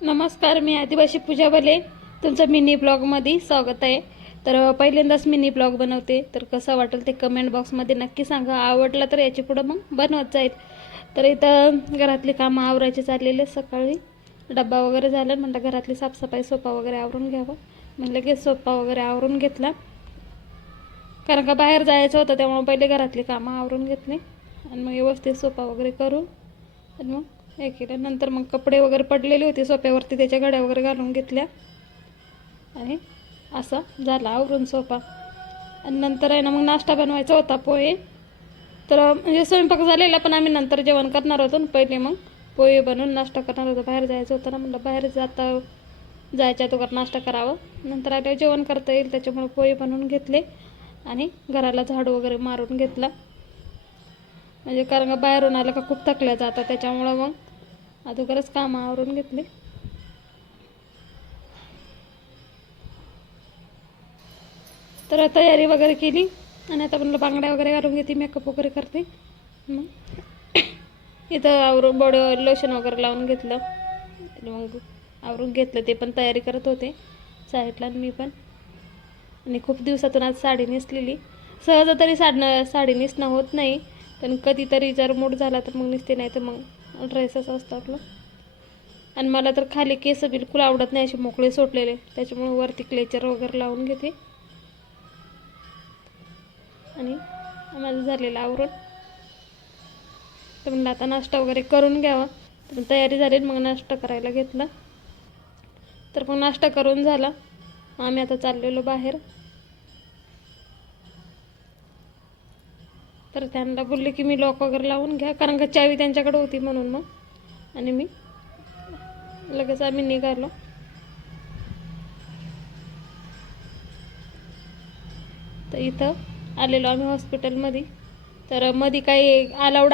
नमस्कार, मी आदिवासी पूजा बले. तुमचं मिनी ब्लॉगमध्ये स्वागत आहे. तर पहिल्यांदाच मिनी ब्लॉग बनवते, तर कसं वाटेल ते कमेंट बॉक्समध्ये नक्की सांगा. आवडला तर याची पुढं मग बनवत जाईल. तर इथं घरातली कामं आवरायची चाललेले. सकाळी डब्बा वगैरे झालं, म्हटलं घरातली साफसफाई सोफा वगैरे आवरून घ्यावं. म्हटलं की सोफा वगैरे आवरून घेतला, कारण का बाहेर जायचं होतं, त्यामुळे पहिले घरातली कामं आवरून घेतली आणि मग व्यवस्थित सोफा वगैरे करून आणि मग हे केलं. नंतर मग कपडे वगैरे पडलेले होते सोफ्यावरती, त्याच्या घड्या वगैरे घालून घेतल्या आणि असं झाला आवरून सोफा. आणि नंतर आहे ना मग नाश्ता बनवायचा होता, पोहे. तर म्हणजे स्वयंपाक झालेला, पण आम्ही नंतर जेवण करणार होतो. पहिले मग पोहे बनवून नाश्ता करणार होतो. बाहेर जायचं होतं ना, म्हटलं बाहेर जायच्या अगोदर नाश्ता करावं, नंतर आल्यावर जेवण करता येईल. त्याच्यामुळे पोहे बनवून घेतले आणि घराला झाडू वगैरे मारून घेतला. म्हणजे कारण का बाहेरून आलं का खूप थकल्या जातात, त्याच्यामुळं मग अगोदरच कामं आवरून घेतले. तर तयारी वगैरे केली आणि आता म्हणलं बांगड्या वगैरे घालून घेते, मेकअप वगैरे करते. मग इथं आवरून बॉडी लोशन वगैरे लावून घेतलं आणि मग आवरून घेतलं. ते पण तयारी करत होते साईडला आणि मी पण. आणि खूप दिवसातून आज साडी नेसलेली. सहज तरी साडी नेसणं होत नाही, पण कधीतरी जर मूड झाला तर मग नेसते, नाही तर मग ड्रेसच असतं आपलं. आणि मला तर खाली केस बिलकुल आवडत नाही, असे मोकळे सोडलेले, त्याच्यामुळे वरती क्लेचर वगैरे लावून घेते. आणि माझं झालेलं आवरून. तर म्हणलं आता नाश्ता वगैरे करून घ्यावा. तर तयारी झाली, मग नाश्ता करायला घेतला. तर मग नाश्ता करून झाला, आम्ही आता चाललेलो बाहेर. तर त्यांना बोलले की मी लॉक वगैरे लावून घ्या, कारण का चावी त्यांच्याकडे होती म्हणून. मग आणि मी लगेच आम्ही निघालो. तर इथं आलेलो आम्ही हॉस्पिटलमध्ये. तर मध्ये काही अलाउड